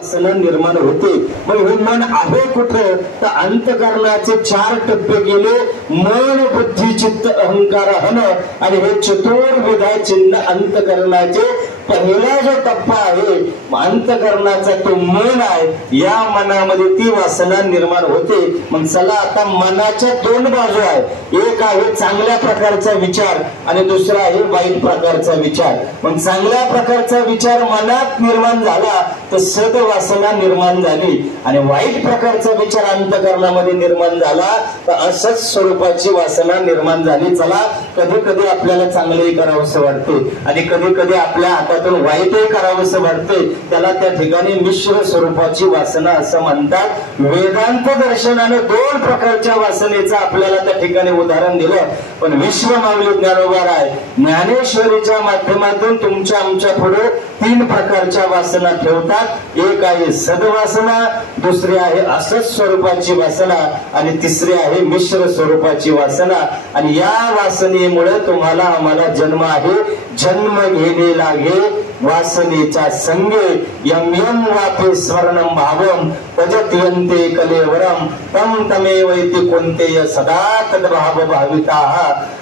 वासना निर्माण होते। मग हे मन आहे कुठं तर अंतकरणाचे 4 टप्पे गेले, मन बुद्धी चित्त अहंकार हन, आणि हे चतुर्विधा चिन्ह अंतकरणाचे पहिला जो टप्पा आहे अंतकरणाचा तो मन आहे। या मनामध्ये ती वासना निर्माण होते। मग चला आता मनाच्या 2 बाजू आहे, एक आहे चांगल्या प्रकारचा विचार आणि दुसरा आहे वाईट प्रकारचा विचार। मग चांगल्या प्रकारचा विचार मनात निर्माण झाला तर सद्वासना निर्माण झाली, आणि वाईट प्रकारचा विचार अंतकरणामध्ये निर्माण झाला तर असंच स्वरूपाची वासना निर्माण झाली। चला कधी कधी आपल्याला चांगलंही करावंसं वाटते आणि कधी कधी आपल्या हातातून वाईटही करावंसं वाटते, त्याला त्या ठिकाणी मिश्र स्वरूपाची वासना असं म्हणतात। वेदांत दर्शनाने 2 प्रकारच्या वासनेचं आपल्याला त्या ठिकाणी उदाहरण दिलं, पण विश्वमाऊली ज्ञानोबा आहे ज्ञानेश्वरीच्या माध्यमातून तुमच्या आमच्या पुढे 3 प्रकारच्या वासना ठेवतात। एक आहे सद्वासना, दुसरी आहे असत स्वरूपाची वासना, आणि तिसरी आहे मिश्र स्वरूपाची वासना। आणि या वासनेमुळे तुम्हाला आम्हाला जन्म आहे, जन्म घेणे लागे वासनेच्या संगे, यम यम वापे स्वर्णम भावम तजत्यंते कलेवरम तम तमेवैति कोणते सदा तद्भाव भाविताः।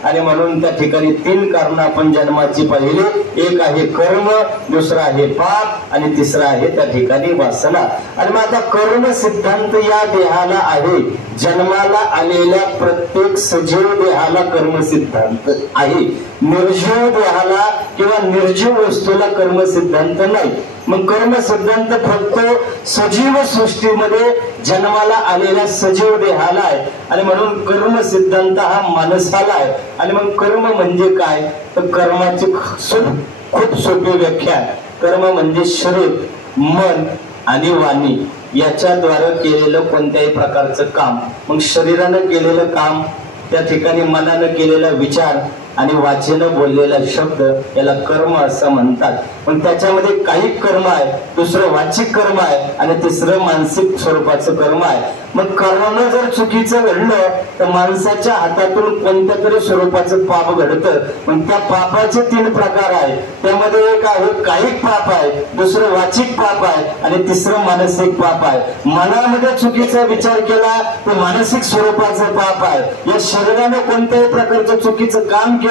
आणि म्हणून त्या ठिकाणी 3 कारण आपण जन्माची पाहिली, एक आहे कर्म, दुसरा आहे पाप आणि तिसरा आहे त्या ठिकाणी वासना। आणि मग आता कर्म सिद्धांत या देहाला आहे, जन्माला आलेल्या प्रत्येक सजीव देहाला कर्म सिद्धांत आहे, निर्जीव देहाला किंवा निर्जीव वस्तूला कर्म सिद्धांत नाही। मग कर्म सिद्धांत फक्त सजीव सृष्टीमध्ये जन्माला आलेल्या सजीव देहाला आहे, आणि म्हणून कर्म सिद्धांत हा माणसाला आहे। आणि मग कर्म म्हणजे काय तर कर्माची खूप सोपी व्याख्या, कर्म म्हणजे शरीर, मन आणि वाणी याच्याद्वारे केलेलं कोणत्याही प्रकारचं काम। मग शरीरानं केलेलं काम, त्या ठिकाणी मनानं केलेला विचार आणि वाचेनं बोललेला शब्द याला कर्म असं म्हणतात। पण त्याच्यामध्ये काही कर्म आहे, दुसरं वाचिक कर्म आहे आणि तिसरं मानसिक स्वरूपाचं कर्म आहे। मग कर्मानं जर चुकीचं घडलं तर माणसाच्या हातातून कोणत्या तरी स्वरूपाचं पाप घडतं। मग त्या पापाचे 3 प्रकार आहेत, त्यामध्ये एक आहे कायिक पाप आहे, दुसरं वाचिक पाप आहे आणि तिसरं मानसिक पाप आहे। मनामध्ये चुकीचा विचार केला तर मानसिक स्वरूपाचं पाप आहे। या शरीराने कोणत्याही प्रकारचं चुकीचं काम केलं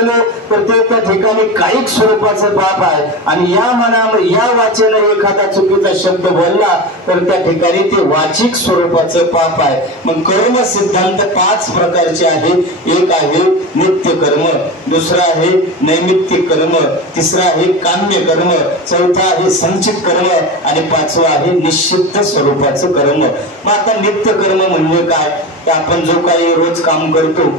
तर ते त्या ठिकाणी कायिक स्वरूपाचं पाप आहे। आणि या मनामध्ये या वाचेने एखादा चुकीचा शब्द बोलला तर त्या ठिकाणी ते वाचिक स्वरूपाचं पाप आहे। मग कर्म सिद्धांत 5 प्रकारचे आहे, एक आहे नित्य कर्म, दुसरा आहे नैमित्तिक कर्म, तिसरा आहे काम्य कर्म, चौथा आहे संचित कर्म आणि 5वा आहे निश्चित स्वरूपाचं कर्म। मग आता नित्य कर्म म्हणजे काय तर आपण जो काही रोज काम करतो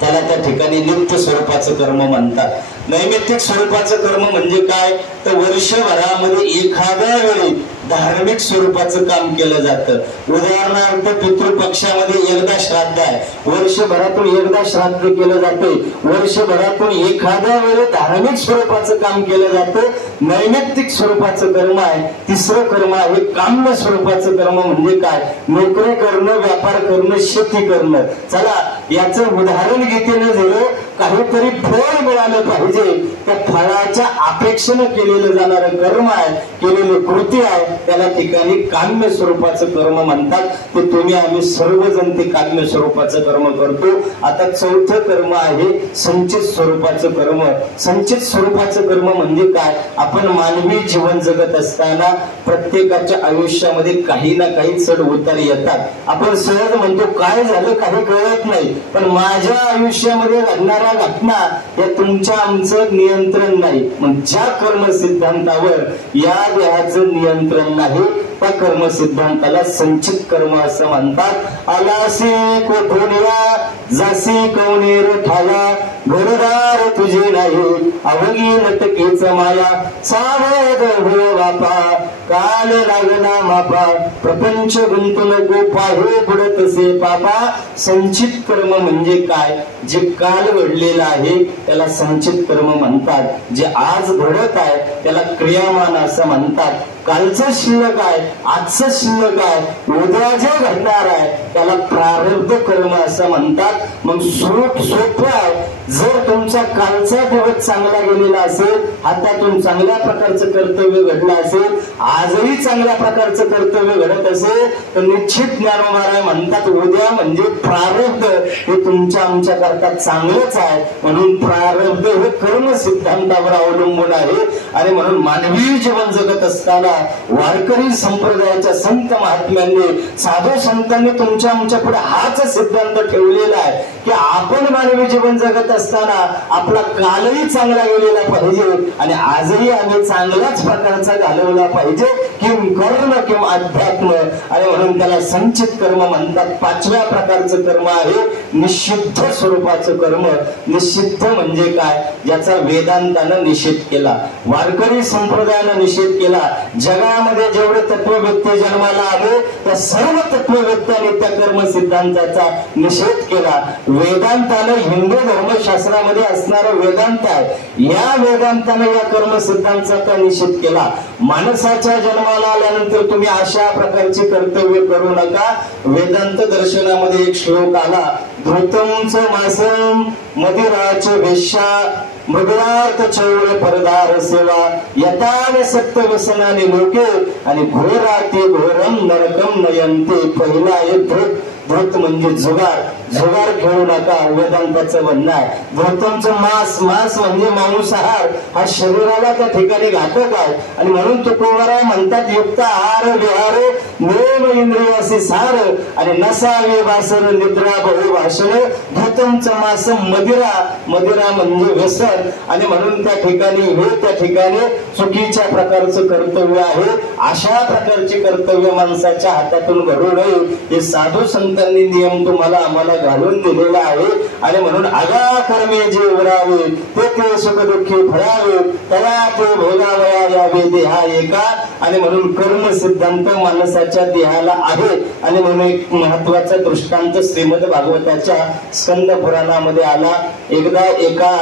त्याला त्या ठिकाणी नित्य स्वरूपाचं कर्म म्हणतात। नैमित्तिक स्वरूपाचं कर्म म्हणजे काय तर वर्षभरामध्ये एखाद्या वेळी धार्मिक स्वरूपाचं काम केलं जातं। उदाहरणार्थ पितृपक्षामध्ये एकदा श्राद्ध आहे, वर्षभरातून एकदा श्राद्ध केलं जाते, वर्षभरातून एखाद्या वेळी धार्मिक स्वरूपाचं काम केलं जातं, नैमित्तिक स्वरूपाचं कर्म आहे। तिसरं कर्म आहे काम्य स्वरूपाचं कर्म म्हणजे काय नोकरी करणं, व्यापार करणं, शेती करणं। चला याचं उदाहरण गीतेने दिलं, काहीतरी फळ मिळालं पाहिजे, त्या फळाच्या अपेक्षेनं केलेलं जाणारं कर्म आहे, केलेली कृती आहे, त्याला ठिकाणी काम्य स्वरूपाचं कर्म म्हणतात। ते तुम्ही आम्ही सर्वजण ते काम्य स्वरूपाचं कर्म करतो। आता 4थं कर्म आहे संचित स्वरूपाचं कर्म। संचित स्वरूपाचं कर्म म्हणजे काय आपण मानवी जीवन जगत असताना प्रत्येकाच्या आयुष्यामध्ये काही ना काही चढ उतार येतात। आपण सहज म्हणतो काय झालं काही कळत नाही, पण माझ्या आयुष्यामध्ये घडणाऱ्या घटना या तुमच्या आमचं नियंत्रण नाही। मग ज्या कर्म सिद्धांतावर या देहाचं नियंत्रण नाही त्या कर्म सिद्धांताला संचित कर्म असं म्हणतात। आलासी कोठून या जासी कवनेर ठाला, घरदार तुझे नाही अवघी नटकेच माया, सावध हो बापा काल लागला मापा, प्रपंच गुंतू नको पाहे बुडतसे पापा। संचित कर्म म्हणजे काय जे काल घडलेलं आहे त्याला संचित कर्म म्हणतात, जे आज घडत आहे त्याला क्रियामान असं म्हणतात। कालचं शिल्लक आहे, आजचं शिल्लक आहे, उद्या जे घडणार आहे त्याला प्रारब्ध कर्म असं म्हणतात. मग सोपं आहे. जर तुमचा कालचा दिवस चांगला गेलेला असेल, हातातून चांगल्या प्रकारचं कर्तव्य घडलं असेल, आजही चांगल्या प्रकारचं कर्तव्य घडत असेल, तर निश्चित ज्ञानोबा महाराज म्हणतात उद्या म्हणजे प्रारब्ध हे तुमच्या आमच्या करता चांगलंच आहे. म्हणून प्रारब्ध हे कर्म सिद्धांतावर अवलंबून आहे. आणि म्हणून मानवी जीवन जगत असताना वारकरी संप्रदायाच्या संत महात्म्यांनी, साधू संतांनी तुमच्या आमच्या पुढे हाच सिद्धांत ठेवलेला आहे की आपण मानवी जीवन जगत असताना आपला कालही चांगला गेलेला पाहिजे आणि आजही आम्ही चांगल्याच प्रकारचा घालवला पाहिजे. किम कर्म किम अध्यात्म. आणि म्हणून त्याला संचित कर्म म्हणतात. पाचव्या प्रकारचं कर्म आहे निषिद्ध स्वरूपाचं कर्म. निषिद्ध म्हणजे काय? ज्याचा वेदांतानं निषेध केला, वारकरी संप्रदायानं निषेध केला. जगामध्ये जेवढे तत्ववेत्ते जन्माला आले त्या सर्व तत्ववेत्त्यांनी त्या कर्म सिद्धांताचा निषेध केला. वेदांतानं हिंदू धर्मशास्त्रामध्ये असणारा वेदांत आहे, या वेदांतानं या कर्म सिद्धांताचा निषेध केला. माणसाच्या जन्माला आल्यानंतर तुम्ही अशा प्रकारचे कर्तव्य करू नका. वेदांत दर्शनामध्ये एक श्लोक आला, धृतंच मासम मदिराच वेश्या मृगार्थ चौर परदार सेवा यताने सत्य व्यसनाने लोके आणि घोराते घोरम नरकम नयंते. पहिला आहे धृत म्हणजे जुगार. जुगार खेळू नका, वेदांताचं म्हणणं आहे. धृतंचं मांस म्हणजे मांसाहार, हा शरीराला त्या ठिकाणी घातक आहे. आणि म्हणून तुकोबाराय म्हणतात युक्त आहार विहार नेम इंद्रियासी सार आणि नसावे वासर निद्रा बहु भाषण. धृतंचं मांस मदिरा म्हणजे व्यसन. आणि म्हणून त्या ठिकाणी चुकीच्या प्रकारचं कर्तव्य आहे. अशा प्रकारचे कर्तव्य माणसाच्या हातातून घडू नये हे साधू संतांनी नियम तुम्हाला आम्हाला घालून दिलेला आहे. आणि म्हणून आगा कर्मे जे उरावे ते सुख दुःखी फळावे तया ते भोगावया यावे देहा एका. आणि म्हणून कर्म सिद्धांत माणसाच्या देहाला आहे. आणि म्हणून एक महत्वाचा दृष्टांत श्रीमद भागवताच्या स्कंद पुराणामध्ये आला. एकदा एका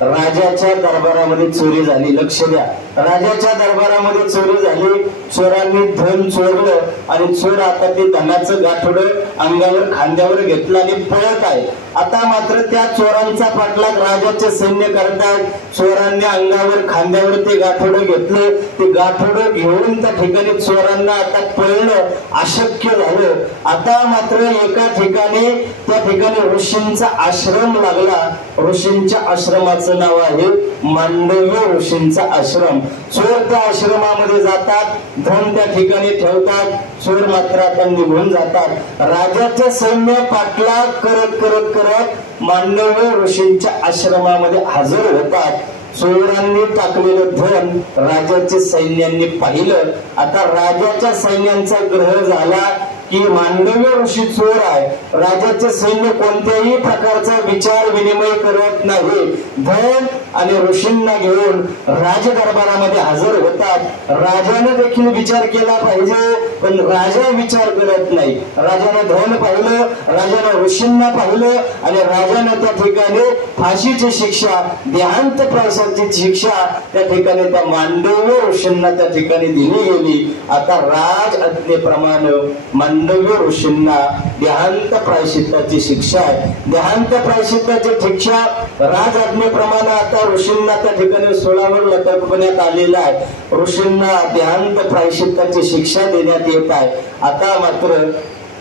राजाच्या दरबारामध्ये चोरी झाली. लक्ष द्या, राजाच्या दरबारामध्ये चोरी झाली. चोरांनी धन चोरलं आणि चोर आता ते धनाचं गाठोडं अंगावर खांद्यावर घेतलं आणि पळत आहे. आता मात्र त्या चोरांचा पाठलाग राजाचे सैन्य करतात. चोरांनी अंगावर खांद्यावर ते गाठोडं घेतलं. ते गाठोडं घेऊन त्या ठिकाणी चोरांना आता पळणं अशक्य झालं. आता मात्र एका ठिकाणी त्या ठिकाणी ऋषींचा आश्रम लागला. ऋषींच्या आश्रमाचं नाव आहे मांडव्य ऋषींचा आश्रम. चोर त्या आश्रमामध्ये जातात, धन त्या ठिकाणी ठेवतात. चोर मात्र आता निघून जातात. राजाचे सैन्य पाठलाग करत करत करत मांडव्य ऋषींच्या आश्रमामध्ये हजर होतात. चोरांनी टाकलेलं धन राजाच्या सैन्यांनी पाहिलं. आता राजाच्या सैन्यांचा ग्रह झाला की मांडव्य ऋषी चोर आहे. राजाचे सैन्य कोणत्याही प्रकारचा विचार विनिमय करत नाही. धन आणि ऋषींना घेऊन राज दरबारामध्ये हजर होतात. राजाने देखील विचार केला पाहिजे, पण राजा विचार करत नाही. राजाने धन पाहिलं, राजाने ऋषींना पाहिलं आणि राजाने त्या ठिकाणी फाशीची शिक्षा, देहांत प्रासाची शिक्षा त्या ठिकाणी त्या मांडव्य ऋषींना त्या ठिकाणी दिली गेली. आता राज आज्ञेप्रमाणे मांडव्य ऋषींना देहांत प्रायश्चित्ताची शिक्षा आहे. देहांत प्रायश्चित्ताची शिक्षा राज आज्ञेप्रमाणे आता ऋषींना त्या ठिकाणी सोळावर लटकवण्यात आलेला आहे. ऋषींना देहांत प्रायश्चित्ताची शिक्षा देण्यात येत आहे. आता मात्र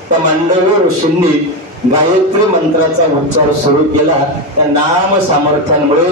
त्या मांडव्य ऋषींनी गायत्री मंत्राचा उच्चार सुरू केला. त्या नाम सामर्थ्यांमुळे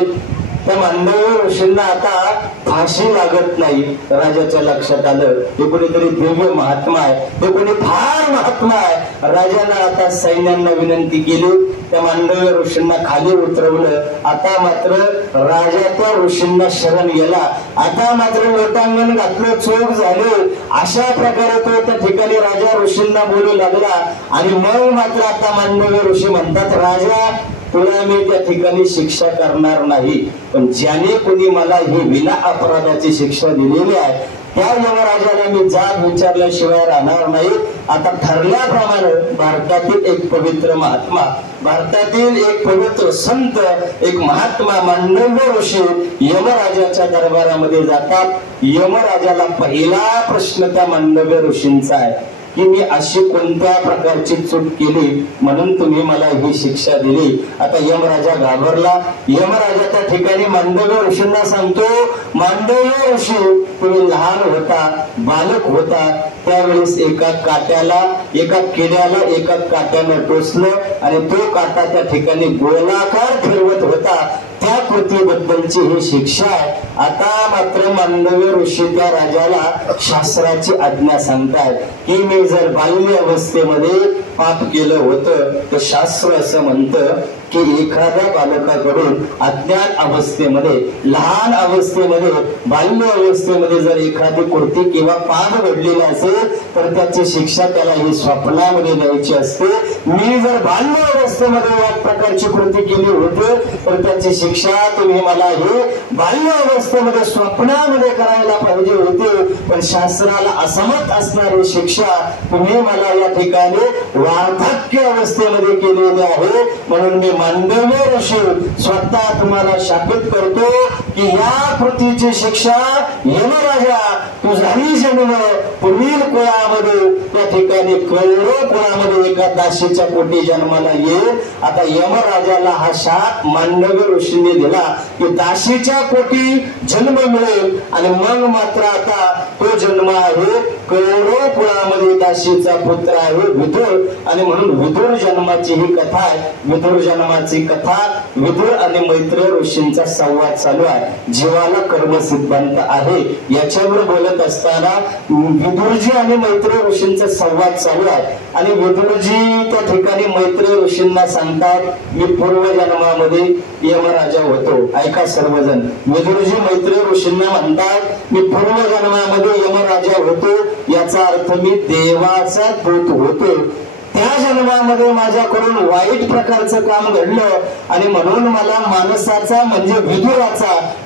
त्या मांडव्य ऋषींना आता फाशी लागत नाही. राजाच्या लक्षात आलं हे कोणीतरी दिव्य महात्मा आहे, हे कोणी फार महात्मा आहे. राजाने आता सैन्यांना विनंती केली, त्या मांडव्य ऋषींना खाली उतरवलं. आता मात्र राजा त्या ऋषींना शरण गेला. आता मात्र लोटांगण घातलं, चोख झाले. अशा प्रकारे तो त्या ठिकाणी राजा ऋषींना बोलू लागला. आणि मग मात्र आता मांडव्य ऋषी म्हणतात, राजा तुला मी त्या ठिकाणी शिक्षा करणार नाही, पण ज्याने कोणी मला ही विना अपराधाची शिक्षा दिलेली आहे त्या यमराजाला मी जाब विचारल्याशिवाय राहणार नाही. आता ठरल्याप्रमाणे भारतातील एक पवित्र महात्मा, भारतातील एक पवित्र संत, एक महात्मा मांडव्य ऋषी यमराजाच्या दरबारामध्ये जातात. यमराजाला पहिला प्रश्न त्या मांडव्य ऋषींचा आहे की मी अशी कोणत्या प्रकारची चूक केली म्हणून तुम्ही मला ही शिक्षा दिली. आता यमराजा घाबरला. यमराजा त्या ठिकाणी मांडव्य ऋषींना सांगतो, मांडव्य ऋषी तुम्ही लहान होता, बालक होता, त्यावेळेस एका काट्याला, एका किड्याला एका काट्यानं टोचलं आणि तो काटा त्या ठिकाणी गोलाकार फिरवत होता. त्या कृतीबद्दलची ही शिक्षा आहे. आता मात्र मांडव्य ऋषी त्या राजाला शास्त्राची आज्ञा सांगतायत की मी जर बाल्य अवस्थेमध्ये पाप केलं होतं तर शास्त्र असं म्हणतं की एखाद्या बालकाकडून अज्ञान अवस्थेमध्ये, लहान अवस्थेमध्ये, बाल्य अवस्थेमध्ये जर एखादी कृती किंवा पाप घडलेला असेल तर त्याची शिक्षा त्याला ही स्वप्नामध्ये द्यायची असते. मी जर बाल्य अवस्थेमध्ये या प्रकारची कृती केली होती तर त्याची शिक्षा तुम्ही मला हे बाल्य अवस्थेमध्ये स्वप्नामध्ये करायला पाहिजे होते, पण शास्त्राला असमत असणारी शिक्षा तुम्ही मला या ठिकाणी वार्धक्य अवस्थेमध्ये केलेली आहे. म्हणून मी मांडव्य ऋषी स्वतः तुम्हाला शापित करतो की या कृतीची शिक्षा यमराजा तुझाही जन्म पुढील कुळामध्ये त्या ठिकाणी करोडो कुळामध्ये एका दासीच्या पोटी जन्माला येईल. आता यमराजाला हा शाप मांडव्य ऋषीने दिला की दासीच्या पोटी जन्म मिळेल आणि मग मात्र आता तो जन्म आहे करोडो कुळामध्ये दासीचा पुत्र आहे विदुर. आणि म्हणून विदुर जन्माची ही कथा आहे. विदुर जन्माची कथा विदुर आणि मैत्रेय ऋषींचा संवाद चालू आहे. जीवाला कर्म सिद्धांत आहे याच्यावर बोलत असताना विदुरजी आणि मैत्रेय ऋषींचा संवाद चालू आहे. आणि विदुरजी त्या ठिकाणी मैत्रेय ऋषींना सांगतात मी पूर्व जन्मामध्ये यमराजा होतो. ऐका सर्वजण, विदुरजी मैत्रेय ऋषींना म्हणतात मी पूर्व जन्मामध्ये यमराजा होतो, याचा अर्थ मी देवाचा दूत होतो. त्या जन्मामध्ये माझ्याकडून वाईट प्रकारचं काम घडलं आणि म्हणून मला माणसाचा म्हणजे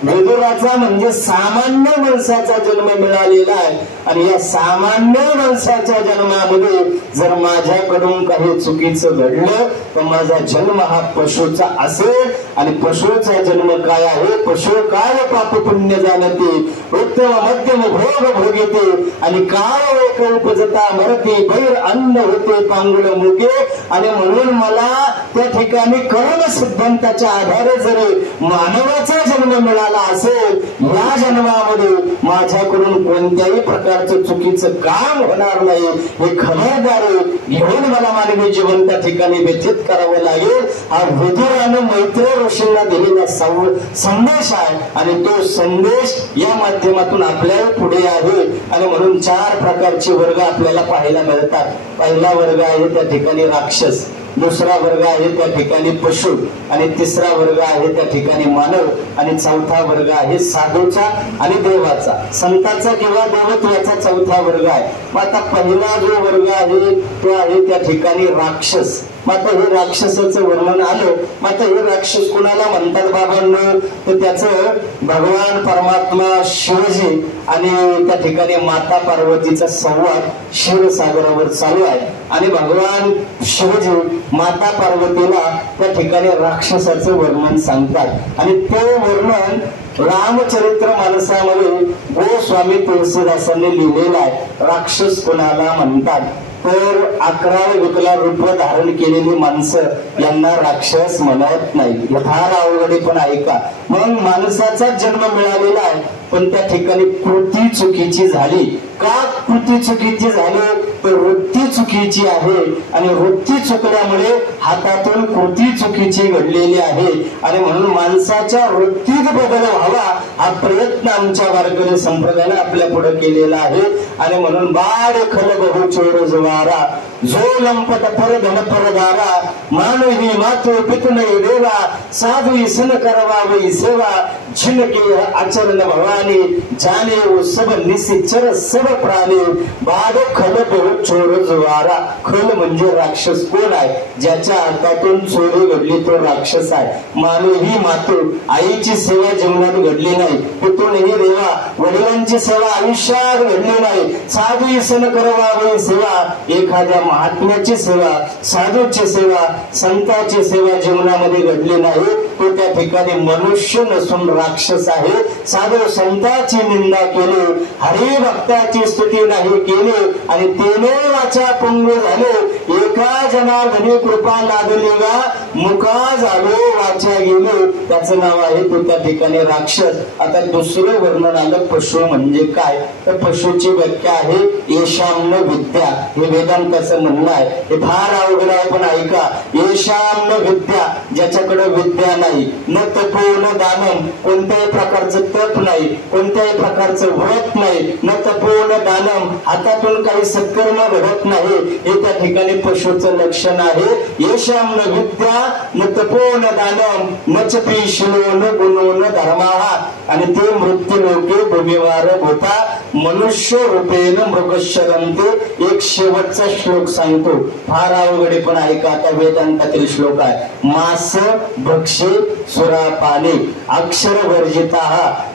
विदुराचा म्हणजे सामान्य माणसाचा जन्म मिळालेला आहे. आणि या सामान्य माणसाच्या जन्मामध्ये जर माझ्याकडून काही चुकीचं घडलं तर माझा जन्म हा पशुचा असेल. आणि पशुचा जन्म काय आहे? पशु काय पाप पुण्य जाणते, उत्तम मध्यम भोग भोगते आणि काय एक उपजता मरते, बैर अन्न होते पांगुळ मुके. आणि म्हणून मला त्या ठिकाणी कर्म सिद्धांताच्या आधारे जरी मानवाचा जन्म मिळाला असेल, या जन्मामध्ये माझ्याकडून कोणत्याही प्रकारचं चुकीचं काम होणार नाही हे खबरदारी घेऊन मला मानवी जीवन त्या ठिकाणी व्यतीत करावं लागेल. हा विदुर आणि मैत्रेय ऋषींना दिलेला संदेश आहे आणि तो संदेश या माध्यमातून आपल्या पुढे आहे. आणि म्हणून 4 प्रकारचे वर्ग आपल्याला पाहायला मिळतात. पहिला वर्ग आहे त्या ठिकाणी राक्षस, दुसरा वर्ग आहे त्या ठिकाणी पशु, आणि तिसरा वर्ग आहे त्या ठिकाणी मानव, आणि चौथा वर्ग आहे साधूचा आणि देवाचा, संताचा किंवा देवत्वाचा चौथा वर्ग आहे. मग आता पहिला जो वर्ग आहे तो आहे त्या ठिकाणी राक्षस. मग आता हे राक्षसाचं वर्णन आलं. मग आता हे राक्षस कुणाला म्हणतात बाबांनो, तर त्याचं भगवान परमात्मा शिवजी आणि त्या ठिकाणी माता पार्वतीचा संवाद क्षीरसागरावर चालू आहे. आणि भगवान शिवजी माता पार्वतीला त्या ठिकाणी राक्षसाचं वर्णन सांगतात. आणि ते वर्णन रामचरित्र मानसामध्ये गोस्वामी तुलसीदासांनी लिहिलेलं आहे. राक्षस कोणाला म्हणतात तर 11 विकला रूप धारण केलेली माणसं यांना राक्षस म्हणत नाही. फार अवघडे पण ऐका. मग माणसाचा जन्म मिळालेला आहे पण त्या ठिकाणी कृती चुकीची झाली. का कृती चुकीची झाली तर वृत्ती चुकीची आहे आणि वृत्ती चुकल्यामुळे हातातून कृती चुकीची घडलेली आहे. आणि म्हणून माणसाच्या वृत्तीत बदल व्हावा हा प्रयत्न आमच्या वारकरी संप्रदायाने आपल्या पुढे केलेला आहे. आणि म्हणून बाळ खल बहु चोर जवारा जो लंपट पर धन परदारा मानवी मातृ पितनय देवा साधू सन करवावी सेवा जिनके आचरण भवानी जाने वो सब निशिचर सब प्राणी बाद खल चोर जुवारा खल म्हणजे राक्षस कोण आहे ज्याच्या हातातून चोरी घडली तो राक्षस आहे मानव ही मातू आईची सेवा जीवनात घडली नाही पितृही देवा वडिलांची सेवा आयुष्यात घडली नाही साधू ईसन करवावी सेवा एखाद्या महात्म्याची सेवा साधूची सेवा संताची सेवा जीवनामध्ये घडली नाही तो त्या ठिकाणी मनुष्य नसून राक्षस आहे साधू संताची निंदा केली हरिभक्ताची स्तुती नाही केली आणि तेने वाचा पंग झाले एका जनार्दनी कृपा लादली गा मुका झालो वाचा गेलो त्याचं नाव आहे तो त्या ठिकाणी राक्षस आता दुसरं वर्णन आलं पशु म्हणजे काय तर पशुची व्याख्या आहे येशाम्न विद्या हे वेदांताचं म्हणणं आहे हे फार अवघड आहे पण ऐका येशाम्न विद्या ज्याच्याकडे विद्या नाही न तपो न दानम कोणत्याही प्रकारचं तप नाही कोणत्याही प्रकारचं व्रत नाही न तपो न दानम हातातून काही सत्कर्म घडत नाही हे त्या ठिकाणी पशुचं लक्षण आहे येशाम्न विद्या न तपो न दानम न च पीशनो न गुणो न धर्माः आणि ते मृत्यू लोके भूमिवार होता मनुष्य रूपेन मृगशरंते एक शेवटचा श्लोक सांगतो फार अवघडे पण ऐका आता वेदांतातील श्लोक आहे मांस भक्षे सुरापाने अक्षर वर्जिता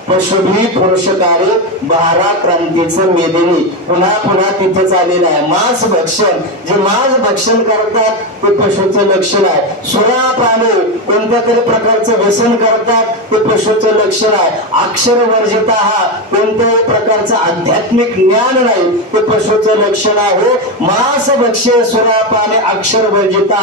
पशुभी पुरुषकारे 12 क्रांतीचं मेदिनी पुन्हा पुन्हा तिथेच आलेलं आहे मांस भक्षण जे मांस भक्षण करतात ते पशुचं लक्षण आहे सुरापाने कोणत्या तरी प्रकारचं व्यसन करतात ते पशुचं लक्षण आहे अक्षर वर्जिता कोणत्याही प्रकारचं आध्यात्मिक ज्ञान नाही ते पशुचं लक्षण आहे मांस भक्षे सुरापाने अक्षर वर्जिता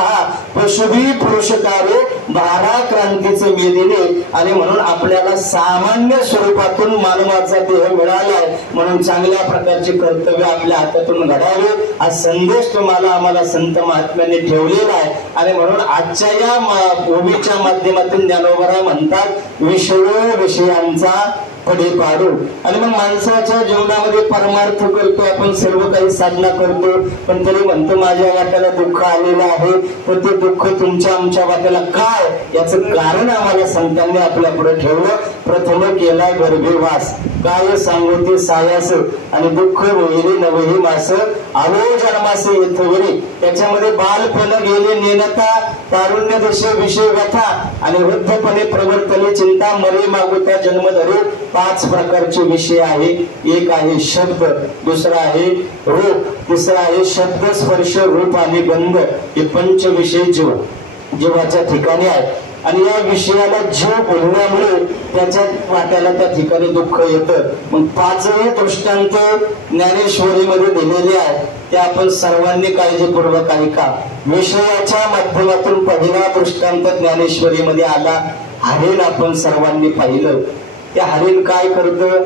पशुभी पुरुषकारे 12 क्रांतीचं मेदिनी आणि म्हणून आपल्याला सामान्य स्वरूपातून मानवाचा देह मिळालाय म्हणून चांगल्या प्रकारचे कर्तव्य आपल्या हातातून घडावे हा संदेश तुम्हाला आम्हाला संत महात्म्यांनी ठेवलेला आहे आणि म्हणून आजच्या या भूमीच्या माध्यमातून ज्ञानोबा म्हणतात विषयांचा पडे पाडू आणि मग माणसाच्या जीवनामध्ये परमार्थ करतो आपण सर्व काही साधना करतो पण तरी म्हणतो माझ्या वाट्याला दुःख आलेलं आहे तर ते दुःख तुमच्या आमच्या वाट्याला काय याचं कारण आम्हाला संतांनी आपल्या पुढे ठेवलं प्रथम केला गर्भेवास काय सांगू ते सायास आणि दुःख रोहिली नवही मास आलो जन्मासे येथवरी त्याच्यामध्ये बालपण गेले नेनता तारुण्य देश विषय व्यथा आणि वृद्धपणे प्रवर्तने चिंता मरे मागू त्या जन्मधरे 5 प्रकारचे विषय आहे एक आहे शब्द दुसरा आहे रूप तिसरा आहे शब्द स्पर्श रूप आणि गंध हे 5 विषय जीवाच्या ठिकाणी आहे आणि या विषयाला जीव बोलण्यामुळे त्याच्या वाट्याला त्या ठिकाणी दुःख येतं मग 5 दृष्टांत ज्ञानेश्वरीमध्ये दिलेले आहेत ते आपण सर्वांनी काळजीपूर्वक ऐका विषयाच्या माध्यमातून पहिला दृष्टांत ज्ञानेश्वरीमध्ये आला हरिण आपण सर्वांनी पाहिलं ते हरिण काय करतं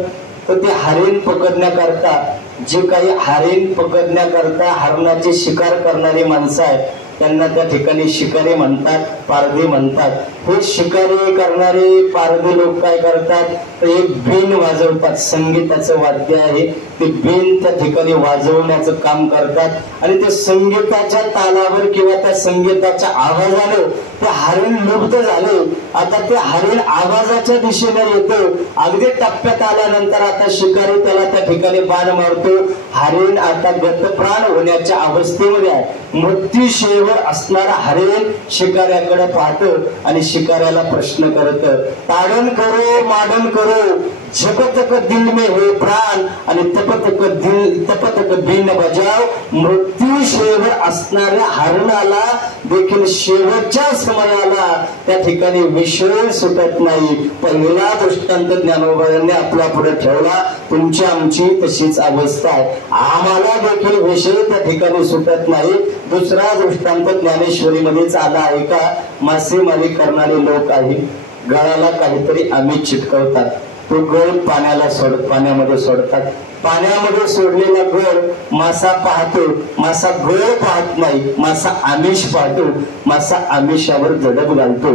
तर ते हरिण पकडण्याकरता जे काही हरिण पकडण्याकरता हरणाची शिकार करणारी माणसं आहेत त्यांना त्या ठिकाणी शिकारी म्हणतात पारधी म्हणतात हे शिकारी करणारे पारधी लोक काय करतात तर एक बीन वाजवतात संगीताचं वाद्य आहे ते बीन त्या ठिकाणी वाजवण्याचं काम करतात आणि ते संगीताच्या तालावर किंवा त्या संगीताच्या आवाजाने ते हरिण लुप्त झाले आता ते हरिण आवाजाच्या दिशेने येतो अगदी टप्प्यात आल्यानंतर आता शिकारी त्याला त्या ठिकाणी बाण मारतो हरिण आता गतप्राण होण्याच्या अवस्थेमध्ये आहे मृत्यूशेवर असणारा हरिण शिकाऱ्याकडे पाहतो आणि शिकाऱ्याला प्रश्न करत ताडण करो माडण करो जगतक दिल में हे प्राण आणि तपतक दिन बजाव मृत्यूशेवर असणाऱ्या हरणाला देखील शेवटच्या समयाला त्या ठिकाणी विषय सुटत नाही पहिला दृष्टांत ज्ञानोबांनी आपल्या पुढे ठेवला तुमची आमची तशीच अवस्था आहे आम्हाला देखील विषय त्या ठिकाणी सुटत नाही दुसरा दृष्टांत ज्ञानेश्वरीमध्येच आला आहे का मासेमारी करणारे लोक आहे गळाला काहीतरी आम्ही चिटकवतात तो गळ पाण्यामध्ये सोडतात पाण्यामध्ये सोडलेला गळ मासा पाहतो मासा गळ पाहत नाही मासा आमिष पाहतो मासा आमिषावर झडप घालतो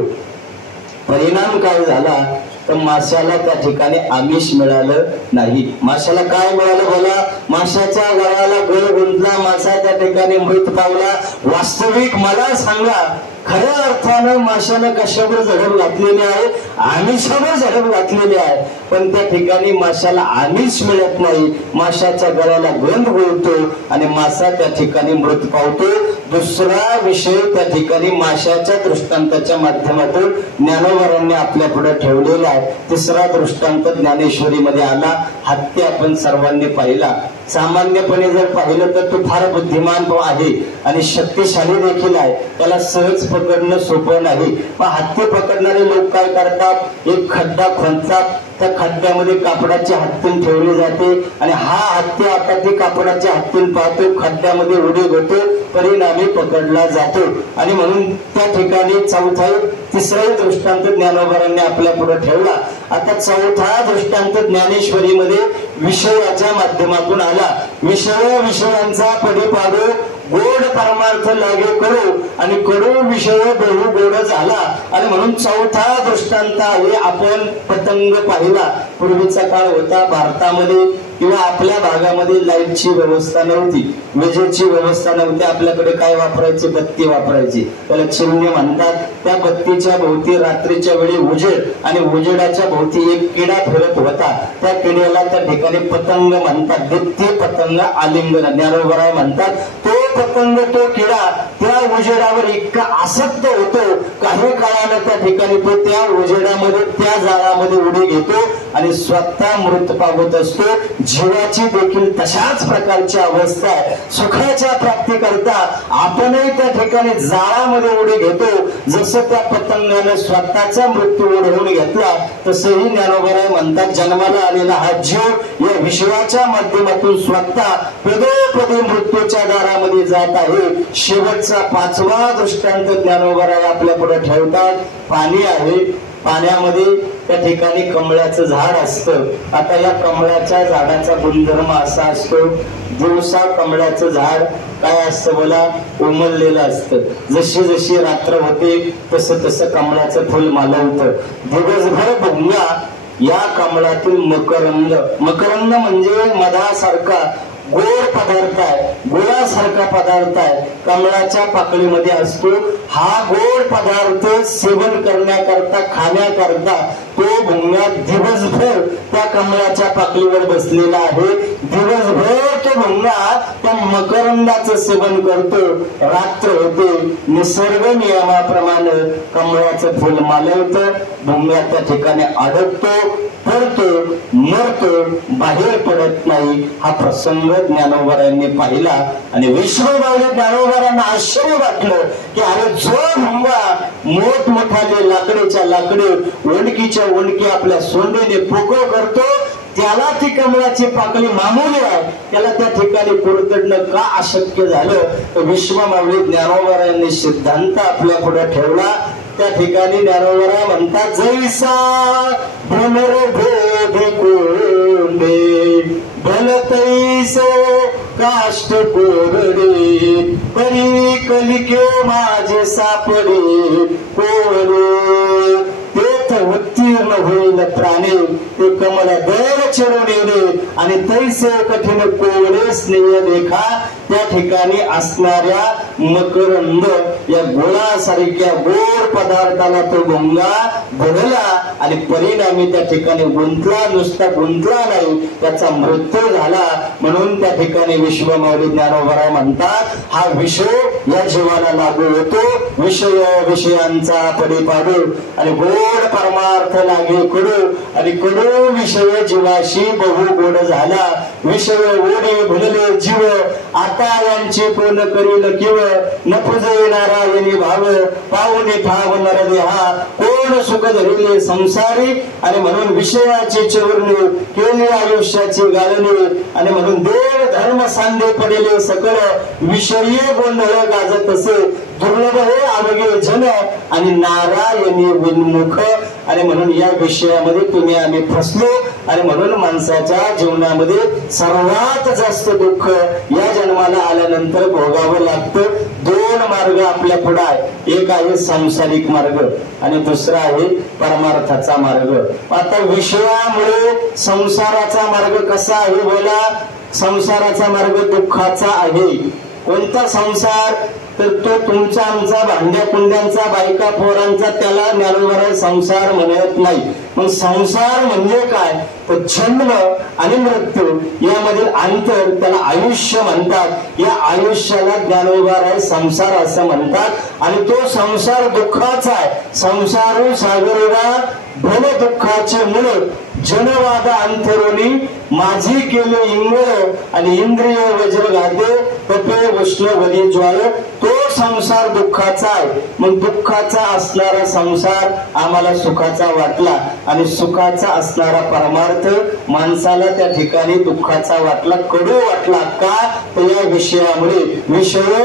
परिणाम काय झाला तर माशाला त्या ठिकाणी आमिष मिळालं नाही. माशाला काय मिळालं बोला? माशाच्या गळ्याला गळ गुंतला, मासा त्या ठिकाणी मृत पावला. वास्तविक मला सांगा, खऱ्या अर्थानं माशानं कशावर झडप घातलेली आहे? आमिषावर झडप घातलेली आहे. पण त्या ठिकाणी माशाला आमिष मिळत नाही, माशाच्या गळ्याला गंध गळतो आणि मासा त्या ठिकाणी मृत पावतो. दुसरा विषय त्या ठिकाणी माशाच्या दृष्टांताच्या माध्यमातून ज्ञानोबांनी आपल्या पुढे ठेवलेला आहे. तिसरा दृष्टांत ज्ञानेश्वरीमध्ये आला. हत्ती आपण सर्वांनी पाहिला. सामान्यपणे जर पाहिलं तर तो फार बुद्धिमान आहे आणि शक्तिशाली देखील आहे. त्याला सहज पकडणं सोपं नाही. पण हत्ती पकडणारे लोक काय करतात? एक खड्डा खणतात, त्या खड्ड्यामध्ये कापडाची हत्तीन ठेवली जाते आणि हा हत्ती आता ती कापडाच्या हत्तीन पाहतो, खड्ड्यामध्ये उडी घेतो, परिणामी पकडला जातो. आणि म्हणून त्या ठिकाणी तिसराही दृष्टांत ज्ञानोबांनी आपल्या पुढे ठेवला. आता चौथा दृष्टांत ज्ञानेश्वरीमध्ये विषयाच्या माध्यमातून आला. विषयांचा पडीपाडो गोड परमार्थ लागे करू आणि कडू विषय बहु गोड झाला. आणि म्हणून चौथा दृष्टांत आहे. आपण पतंग पाहिला. पूर्वीचा काळ होता भारतामध्ये किंवा आपल्या भागामध्ये लाईटची व्यवस्था नव्हती, विजेची व्यवस्था नव्हती. आपल्याकडे काय वापरायचे? बत्ती वापरायची, त्याला चिमणी म्हणतात. त्या बत्तीच्या भोवती रात्रीच्या वेळी उजेड आणि उजेडाच्या भोवती एक किडा फिरत होता. त्या किड्याला त्या ठिकाणी पतंग म्हणतात. द्वितीय पतंग आलिंगन ज्ञानोबराय म्हणतात. तो पतंग, तो किडा त्या उजेडावर इतका आसक्त होतो, काही काळानं त्या ठिकाणी तो त्या उजेडामध्ये, त्या जाळामध्ये उडी घेतो आणि स्वतः मृत पावत असतो. जीवाची देखील तशाच प्रकारची अवस्था आहे. सुखाच्या प्राप्ती करता आपणही त्या ठिकाणी जाळामध्ये उडी घेतो. जसं त्या पतंगाने स्वतःचा मृत्यू ओढवून घेतला, तसंही ज्ञानोबराय म्हणतात जन्माला आलेला हा जीव या विश्वाच्या माध्यमातून स्वतः पदोपदी मृत्यूच्या दारामध्ये जात आहे. शेवटचा पाचवा दृष्टांत ज्ञानोबराय आपल्या पुढे ठेवतात. पाणी आहे. पाण्यामध्ये त्या ठिकाणी कमळाचं झाड असतं. आता या कमळाच्या झाडाचा गुणधर्म असा असतो, दिवसा कमळाचं झाड काय असतं बोला? उमललेलं असतं. जशी जशी रात्र होते तसं तसं कमळाचं फुल मालवतं. दिवसभर भुंगा या कमळातील मकरंद, मकरंद म्हणजे मधासारखा गोड पदार्थ आहे, गुळासारखा पदार्थ आहे, कमळाच्या पाकळीमध्ये असतो. हा गोड पदार्थ सेवन करण्याकरता, खाण्याकरता तो भुंगा दिवसभर त्या कमळाच्या पाकळीवर बसलेला आहे. दिवसभर तो भुंगा त्या मकरंदाचं सेवन करतो. रात्र होते, निसर्ग नियमाप्रमाणे कमळाचं फुल मालवतं. भुंगा त्या ठिकाणी अडकतो, पडतो, मरतो, बाहेर पडत नाही. हा प्रसंग ज्ञानोबांनी पाहिला आणि विश्वमाऊली ज्ञानोबांना आश्चर्य वाटलं की अरे जो भुंगा मोठमोठाले लाकडेच्या लाकडे, ओंडकीच्या ओंडकी आपल्या सोंडेने पोकळ करतो, त्याला ती कमळाची पाकळी मामूली आहे, त्याला त्या ठिकाणी पुरतडणं का अशक्य झालं? तर विश्वमाऊली ज्ञानोबांनी सिद्धांत आपल्या पुढे ठेवला. त्या ठिकाणी ज्ञानोबराय म्हणतात जैसा भ्रमर भेद कोंडे भलतैसे काष्ट कोरडे परी कलिके माझे सापडे कोवले तेथ उत्तीर्ण होईल प्राणी ते कमल दर चिरून येणे आणि तैसे कठीण कोवळे स्नेह देखा. त्या ठिकाणी असणाऱ्या मकरंद या गोळासारख्या गोड पदार्थाला तो भुंगा भरला आणि परिणामी त्या ठिकाणी गुंतला, नुसता गुंतला नाही, त्याचा मृत्यू झाला. म्हणून त्या ठिकाणी विश्वमाऊली ज्ञानोबराय म्हणतात हा विषय या जीवाला लागू होतो. विषय विषयांचा पडीपाडू आणि गोड परमार्थ लागे कडू आणि कडू विषय जीवाशी बहु गोड झाला. विषय ओढे भुलले जीव आता यांची कोण करील किव न पुजविणारा येणे भाव पाहुणे ठाव नरदेहा कोण सुख धरिले संसारी. आणि म्हणून विषयाची चूर्णी केली आयुष्याची गाळणी आणि म्हणून देव धर्म सांधे पडेले सकळ विषयी गोंधळ गाजत असे दुर्लभ हे अवघे जन आणि नारायणी विन्मुख. आणि म्हणून या विषयामध्ये तुम्ही आम्ही फसलो आणि म्हणून माणसाच्या जीवनामध्ये सर्वात जास्त दुःख या जन्माला आल्यानंतर भोगावं लागतं. दोन दोन मार्ग आपल्या पुढे आहे, एक आहे सांसारिक मार्ग आणि दुसरा आहे परमार्थाचा मार्ग। आता विषयामुळे संसाराचा मार्ग कसा आहे बोला? संसाराचा मार्ग दुःखाचा आहे। कोणता संसार? तर तो तुमचा आमचा भांड्या कुंड्यांचा बायका पोरांचा, त्याला ज्ञानोबा संसार म्हणत नाही। मग संसार म्हणजे काय? तर जन्म आणि मृत्यू यामधील अंतर, त्याला आयुष्य म्हणतात। या आयुष्याला ज्ञानोबा संसार असं म्हणतात आणि तो संसार दुःखाचा आहे। संसारू सागरगा भव दुःखाचे मूळ, जनवादा अंतरोनी माझी केले इंगळ आणि इंद्रिय वज्र घाते तपे वैष्णवली ज्वाल। तो संसार दुःखाचा आहे। मग दुःखाचा असणारा संसार आम्हाला सुखाचा वाटला आणि सुखाचा असणारा परमार्थ माणसाला त्या ठिकाणी दुःखाचा वाटला, कडू वाटला। का? तर या विषयामुळे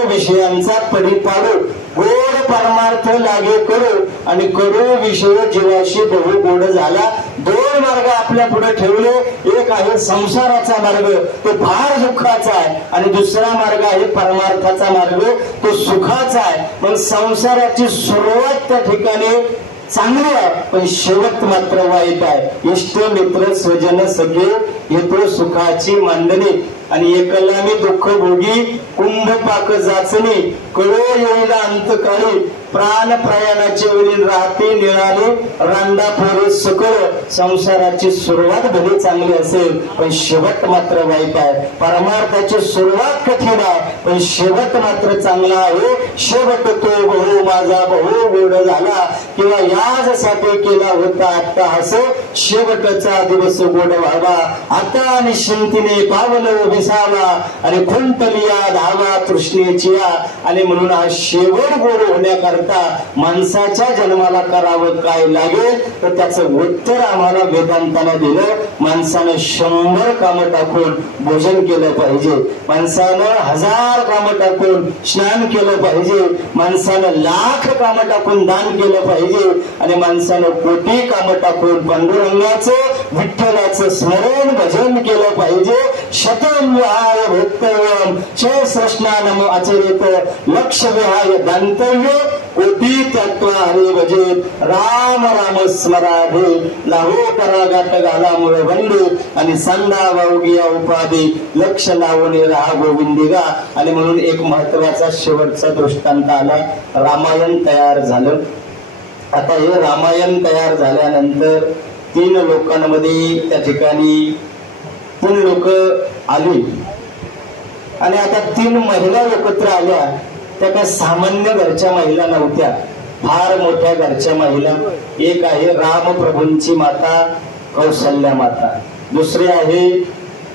विषयांचा परिपाडू गोड परमार्थ लागे करू आणि कडू विषय जीवाशी बहु गोड झाला। दोन मार्ग आपल्या पुढे ठेवले, एक आहे संसाराचा मार्ग, तो फार दुःखाचा आहे आणि दुसरा मार्ग आहे परमार्थाचा मार्ग, तो सुखाचा आहे। मग संसाराची सुरुवात त्या ठिकाणी चांगली आहे पण शेवट मात्र वाईट आहे। इष्ट मित्र स्वजन सगळे येतो सुखाची मांडणी आणि एकला मी दुःख भोगी कुंभ पाक जाचणी, कळो येईला अंतकाळी प्राण प्रयाणाचे वेळी राहते निळाले रांडा फोरे सकळ। संसाराची सुरुवात भले चांगली असेल पण शेवट मात्र वाईट आहे। परमार्थाची सुरुवात कठीण आहे पण शेवट मात्र चांगला आहे। शेवट तो बहु माझा बहु गोड झाला, किंवा यासाठी केला होता अट्टहास, शेवटचा दिवस गोड व्हावा आता निश्चिंतीने पावल विसावा आणि खुंटलिया धावा तृष्णेची। आणि म्हणून हा शेवट गोड होण्याकरता माणसाच्या जन्माला करावं काय लागेल तर त्याचं उत्तर आम्हाला वेदांताला दिलं। माणसानं 100 कामं टाकून भोजन केलं पाहिजे, माणसानं 1000 कामं टाकून स्नान केलं पाहिजे, माणसानं लाख कामं टाकून दान केलं पाहिजे आणि माणसानं कोटी कामं टाकून पांडुरंगाचं विठ्ठलाचं स्मरण भजन केलं पाहिजे। शतम विहाय भक्तव्यम सहस्रस्नानम आचरेत लक्ष विहाय दान्तव्य कोटी तत्व हरे भजे राम राम स्मराधे लाहो करागाट घाला मुळे बंडू आणि संदा वावगिया उपाधी लक्ष लावणे राहा गोविंदिगा। आणि म्हणून एक महत्वाचा शेवटचा दृष्टांत आला, रामायण तयार झालं। आता हे रामायण तयार झाल्यानंतर 3 लोकांमध्ये त्या ठिकाणी 3 लोक आली आणि आता 3 महिला एकत्र आल्या। त्या काही सामान्य घरच्या महिला नव्हत्या, फार मोठ्या घरच्या महिला। एक आहे रामप्रभूंची माता कौसल्या माता, दुसरी आहे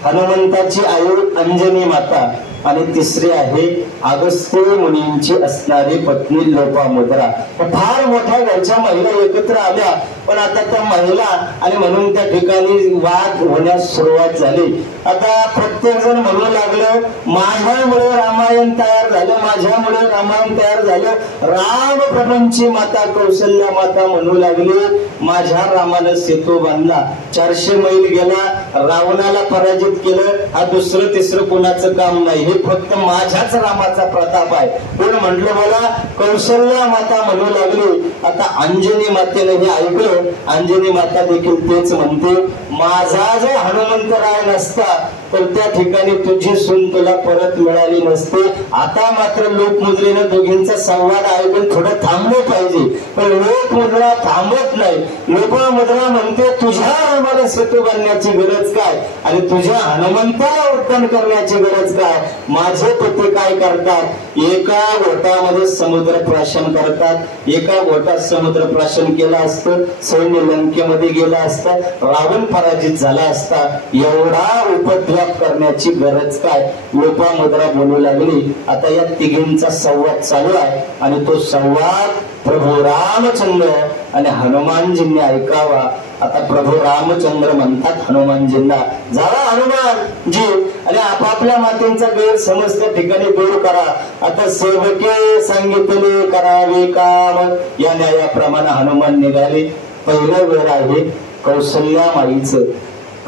हनुमंताची आई अंजनी माता आणि तिसरी आहे अगस्त्य मुनींची असणारी पत्नी लोपामुद्रा। फार मोठ्या घरच्या महिला एकत्र आल्या पण आता त्या महिला आणि म्हणून त्या ठिकाणी वाद होण्यास सुरुवात झाली। आता प्रत्येक जण म्हणू लागलं माझ्यामुळे रामायण तयार झालं, माझ्यामुळे रामायण तयार झालं। रामप्रभूंची माता कौसल्या माता म्हणू लागली माझ्या रामानं सेतू बांधला, 400 मैल गेला, रावणाला पराजित केलं, हा दुसरं तिसरं कुणाचं काम नाही, हे फक्त माझ्याच रामाचा प्रताप आहे। कोण म्हटलं मला? कौसल्या माता म्हणू लागली। आता अंजनी मातेने हे ऐकलं, अंजनी माता देखील तेच म्हणते माझा जर हनुमंतराय नसता तर त्या ठिकाणी तुझी सून तुला परत मिळाली नसते। आता मात्र लोकमुद्रेनं दोघींचा संवाद ऐकून थोडं थांबलं पाहिजे पण लोकमुद्रा थांबत नाही। लोकमुद्रा म्हणते तुझ्या रामाला सेतू बांधण्याची गरज काय आणि तुझ्या हनुमंताला उड्डाण करण्याची गरज काय? माझे पती काय करतात? एका गोटामध्ये समुद्र प्राशन करतात, एका गोटात समुद्र प्राशन केलं असतं, सैन्य लंकेमध्ये गेला असता, रावण पराजित झाला असता, एवढा उपद्रव करण्याची गरज काय? लोपामुद्रा बोलू लागली। आता या तिघींचा संवाद चालू आहे आणि तो संवाद प्रभू रामचंद्र आणि हनुमानजींनी ऐकावा। आता प्रभू रामचंद्र म्हणतात हनुमानजींना जावा हनुमानजी आणि आपापल्या मातेंचा गैरसमज त्या ठिकाणी दूर करा। आता सेवके सांगितले करावे काम, या न्यायाप्रमाणे हनुमान निघाले। पहिलं वेळ आहे कौसल्या माईचं।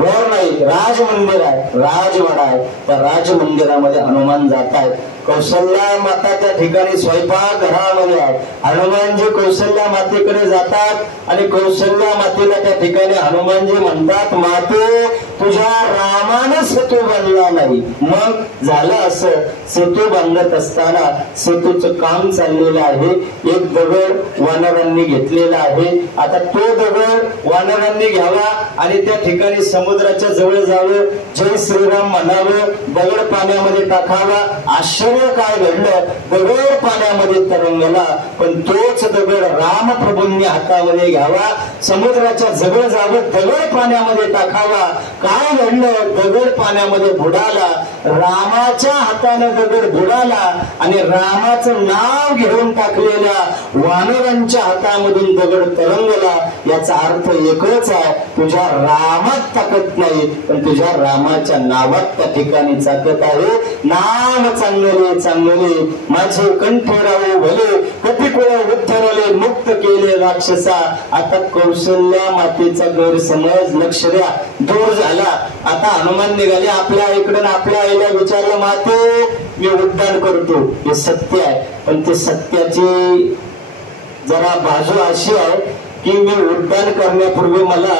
घर नाही, राज मंदिर आहे, राजवाडा आहे. त्या राज मंदिरामध्ये हनुमान जात आहेत. कौशल्या माता त्या ठिकाणी स्वयंपाक घरामध्ये आहे. हनुमानजी कौशल्या मातेकडे जातात आणि कौशल्या मातेला त्या ठिकाणी हनुमानजी म्हणतात, माते तुझ्या रामानं सेतू बांधला नाही. मग झालं असं, सेतू बांधत असताना सेतूचं काम चाललेलं आहे. एक दगड वानरांनी घेतलेला आहे. आता तो दगड वानरांनी घ्यावा आणि त्या ठिकाणी समुद्राच्या जवळ जावं, जय श्रीराम म्हणावं, दगड पाण्यामध्ये टाकावा. आश्चर्य काय घडलं, दगड पाण्यामध्ये तरंगला, पण तोच दगड रामप्रभूंनी हातामध्ये घ्यावा, समुद्राच्या जवळ जावं, दगड पाण्यामध्ये टाकावा. काय घडलं, दगड पाण्यामध्ये बुडाला. रामाच्या हाताने दगड बुडाला आणि रामाचं नाव घेऊन टाकलेल्या वानरांच्या हातामधून दगड तरंगला. याचा अर्थ एकच आहे, तुझ्या रामात ताकद नाही, पण तुझ्या रामाच्या नावात त्या ठिकाणी ताकद आहे. नाम चांगले चांगले माझे कंठ राहू भले, कधी कोणा उद्धरले मुक्त केले राक्षसा. आता कौशल्या मातेचा गैरसमज लक्ष द्या दूर झाला. आता हनुमान निघाले आपल्या आईकडून. आपल्या आईला विचारलं, माते मी उड्डाण करतो. हे सत्य आहे, पण ते सत्याची जरा बाजू अशी आहे की मी उड्डाण करण्यापूर्वी मला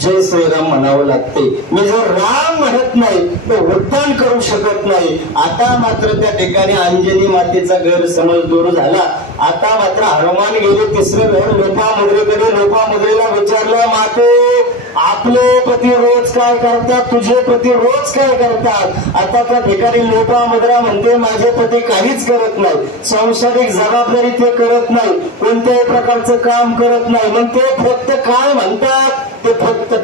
जय श्रीराम म्हणावं लागते. मी जर राम म्हणत नाही तर उड्डाण करू शकत नाही. आता मात्र त्या ठिकाणी अंजनी मातेचा गैरसमज दूर झाला. आता मात्र हनुमान गेले तिसरे वेळ लोपामुद्रेकडे. लोपामुद्रेला विचारलं, माते आपले पती रोज काय करतात, तुझे पती रोज काय करतात. आता त्या ठिकाणी लोपामुद्रा म्हणते, माझे पती काहीच करत नाही, सांसारिक जबाबदारी ते करत नाही, कोणत्याही प्रकारचं काम करत नाही. मग ते फक्त काय म्हणतात, ते फक्त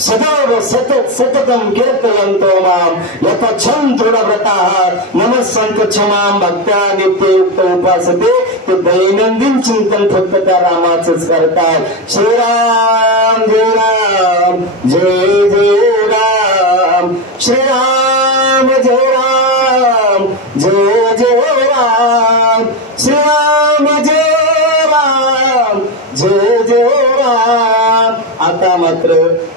सदैव सतत सततम कीर्तयन्तो माम यथाच्छं दृढव्रताः नमस्सन्त क्षमां भक्त्या नित्ययुक्त उपासते. ते दैनंदिन चिंतन फक्त त्या रामाचंच करतात. श्रीराम जय राम जय जय राम, श्रीराम जय राम जय जय राम, श्रीराम जय राम जय जय राम. आता मात्र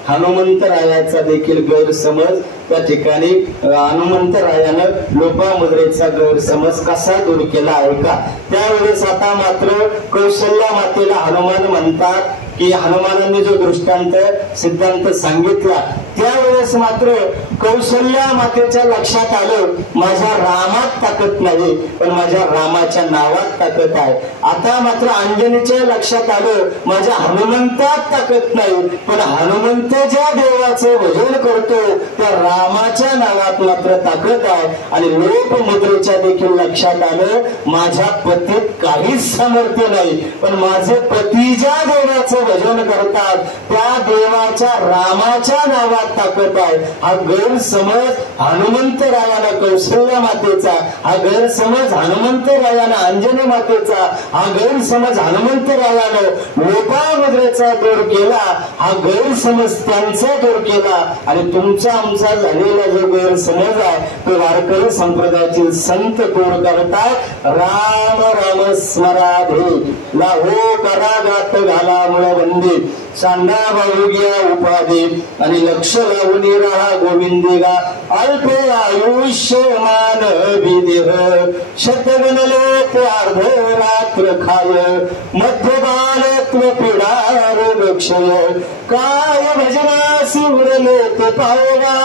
हनुमंतरायाचा देखील गैरसमज त्या ठिकाणी हनुमंतरायानं लोपामुद्रेचा गैरसमज कसा दूर केला आहे का. त्यावेळेस आता मात्र कौशल्या मातेला हनुमान म्हणतात की हनुमानांनी जो दृष्टांत सिद्धांत सांगितला त्यावेळेस मात्र कौशल्या मातेच्या लक्षात आलं, माझ्या रामात ताकद नाही, पण माझ्या रामाच्या नावात ताकद आहे. आता मात्र अंजनीच्या लक्षात आलं, माझ्या हनुमंतात ताकद नाही, पण हनुमंत ज्या देवाचं भजन करतो त्या रामाच्या नावात मात्र ताकद आहे. आणि लोपमुद्रेच्या देखील लक्षात आलं, माझ्या पतीत काहीच सामर्थ्य नाही, पण माझे पती ज्या देवाचं भजन करतात त्या देवाच्या रामाच्या नावात ताकद आहे. हा गैरसमज हनुमंतरायानं कौशल्या मातेचा, हा गैरसमज हनुमंतरायानं अंजनी मातेचा, हा गैरसमज हनुमंतरायानं लोपामुद्रेचा दूर केला. हा गैरसमज त्यांचा दूर केला. आणि तुमचा आमचा झालेला जो गैरसमज आहे तो वारकरी संप्रदायातील संत दूर करतात. राम राम स्मराधे लाहो करागात घाला मुळ बंदी, सांडा बाहुग्या उपाधी आणि लक्ष लावून राहा गोविंदेगा. अल्प आयुष्य मानवी देह शतगणले ते अर्ध रात्र खाय, मध्य बालत्व पीडा रोग क्षय, काय भजनासी उरले ते पावगा.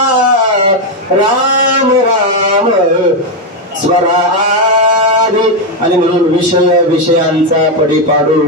राम राम स्वराधी. आणि म्हणून विषयांचा पडी पाडू,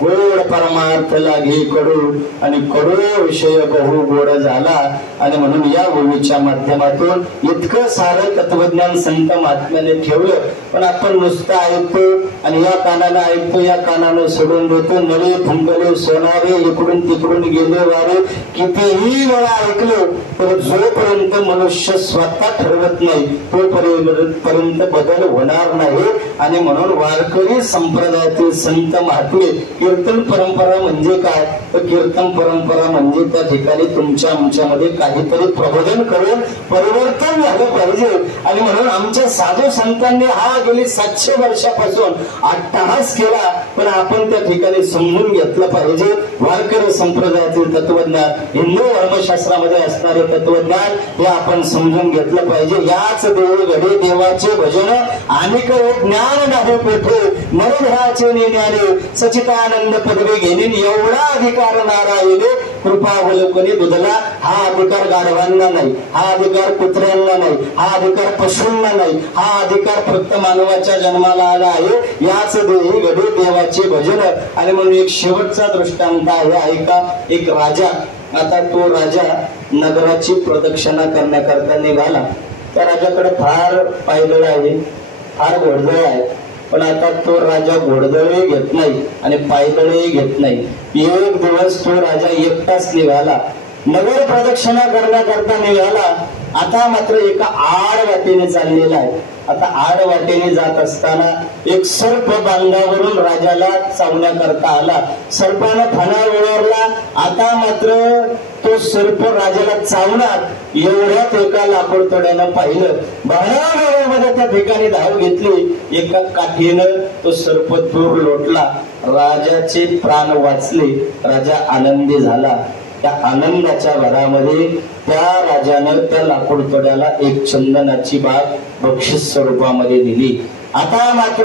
गोड परमार्थ लागे कडू, आणि कडू विषय बहु गोड झाला. आणि म्हणून या ओवीच्या माध्यमातून इतकं सारं तत्वज्ञान संत महात्म्याने ठेवलं. पण आपण नुसतं ऐकतो आणि या कानानं ऐकतो, या कानानं सोडून देतो. नळे फुंकले सोनारे इकडून तिकडून गेले वारे, कितीही वेळा ऐकलं तर जोपर्यंत मनुष्य स्वतः ठरवत नाही तोपर्यंत बदल होणार नाही. आणि म्हणून वारकरी संप्रदायातील संत महात्मे, कीर्तन परंपरा म्हणजे काय तर कीर्तन परंपरा म्हणजे त्या ठिकाणी तुमच्या आमच्यामध्ये काहीतरी प्रबोधन करून परिवर्तन झालं पाहिजे. आणि म्हणून आमच्या साधू संतांनी हा गेली 700 वर्षापासून अट्टहास केला, पण आपण त्या ठिकाणी समजून घेतलं पाहिजे वारकरी संप्रदायातील तत्वज्ञान, हिंदू धर्मशास्त्रामध्ये असणारे तत्वज्ञान हे आपण समजून घेतलं पाहिजे। याच देव घडे देवाचे भजन आणि ज्ञान नाही पेठे नरघराचे ज्ञाने सचितानंद पदवी घेणे एवढा अधिकार नारायणे कृपावलोकने दुधला। हा अधिकार गाढवांना नाही, हा अधिकार कुत्र्यांना नाही, हा अधिकार पशूंना नाही, हा अधिकार फक्त मानवाच्या जन्माला आला आहे। याच देवी घडे देवाचे भजन। आणि म्हणून एक शेवटचा दृष्टांत आहे, ऐका। एक राजा, आता तो राजा नगराची प्रदक्षिणा करण्याकरता निघाला। त्या राजाकडे फार पायदळ आहे, फार घोडदळ आहे, पण आता तो राजा घोडदळही घेत नाही आणि पायदळही घेत नाही। एक दिवस तो राजा एकटाच निघाला, नगर प्रदक्षिणा करण्याकरता निघाला। आता मात्र एका आड वाटेने चाललेला आहे। आता आड वाटेने जात असताना एक सर्प बांधावरून राजाला चावण्याकरता आला। सर्पानं फणा वळवला। आता मात्र तो सर्प राजाला चावणार एवढ्यात एका लाकूड तोड्यानं पाहिलं, बहरामध्ये त्या ठिकाणी धाव घेतली। एका काठीनं तो सर्प दूर लोटला, राजाचे प्राण वाचले, राजा आनंदी झाला। त्या आनंदाच्या भरामध्ये त्या राजानं त्या लाकूड तोड्याला एक चंदनाची बाग बक्षीस स्वरूपामध्ये दिली। आता मात्र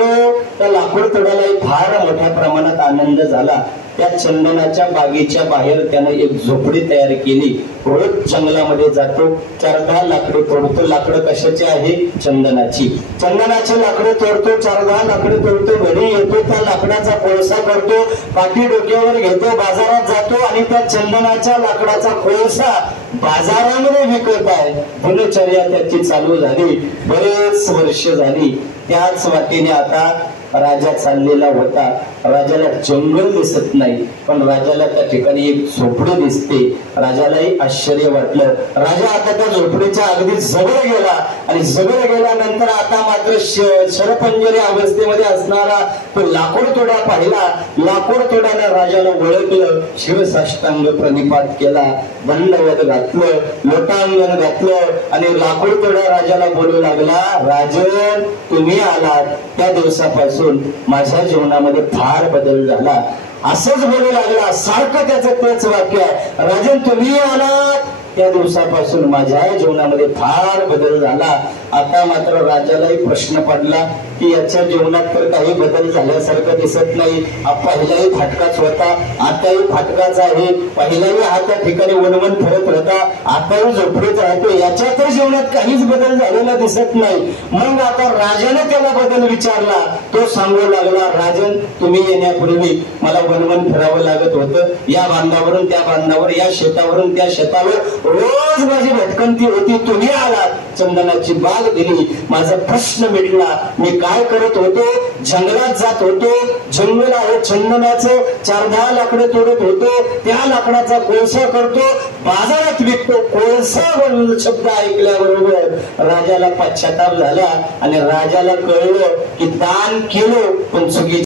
त्या लाकूड तोड्याला फार मोठ्या प्रमाणात आनंद झाला। त्या चंदनाच्या बागेच्या बाहेर त्याने एक झोपडी तयार केली। रोज जंगलामध्ये जातो, 4-10 लाकडे तोडतो। लाकडं कशाची आहे? चंदनाची। चंदनाची लाकडे तोडतो, 4-10 लाकडे तोडतो, घरी येतो, त्या लाकडाचा कोळसा करतो, पाठी डोक्यावर घेतो, बाजारात जातो आणि त्या चंदनाच्या लाकडाचा कोळसा बाजारामध्ये विकत आहे। दिनचर्या त्याची चालू झाली, बरेच वर्ष झाली। त्याच वाटेने आता राजा चाललेला होता। राजाला जंगल दिसत नाही, पण राजाला त्या ठिकाणी एक झोपडी दिसते। राजालाही आश्चर्य वाटलं। राजा आता त्या झोपडीच्या अगदी जवळ गेला आणि जवळ गेल्यानंतर आता मात्र शरपंजरी अवस्थेमध्ये असणारा तो लाकूड तोडा पाहिला। लाकूड तोड्याने राजाला ओळखलं, शिवसाष्टांग प्रणिपात केला, दंडवत घातलं, लोटांगण घातलं आणि लाकूड तोड्या राजाला बोलू लागला, राजन तुम्ही आलात त्या दिवसापासून माझ्या जीवनामध्ये फार बदल झाला। असंच बोलू लागला, सारखं त्याचं तेच वाक्य आहे, राजन तुम्ही आलात त्या दिवसापासून माझ्या जीवनामध्ये फार बदल झाला। आता मात्र राजालाही प्रश्न पडला की याच्या जीवनात तर काही बदल झाल्यासारखं दिसत नाही। पहिलाही फाटकाच होता, आताही फाटकाच आहे। पहिलाही हा त्या ठिकाणी वनवन फिरत होता, आताही झोपडीत राहतो, याच्या जीवनात काहीच बदल झालेला दिसत नाही। मग आता राजाने त्याला बदल विचारला, तो सांगू लागला, राजन तुम्ही येण्यापूर्वी मला वनवन फिरावं लागत होतं, या बांधावरून त्या बांधावर, या शेतावरून त्या शेतावर रोज माझी भटकंती होती, तुम्ही आलात, चंदनाची बाग दिली, माझा प्रश्न मिटला। मी काय करत होतो? जंगलात जात होतो, जंगल आहे चंदनाचं, 4-10 लाकडे तोडत होतो, त्या लाकडाचा कोळसा करतो, बाजारात विकतो। कोळसा शब्द ऐकल्याबरोबर राजाला पश्चाताप झाला आणि राजाला कळलं की दान केलं पण चुकी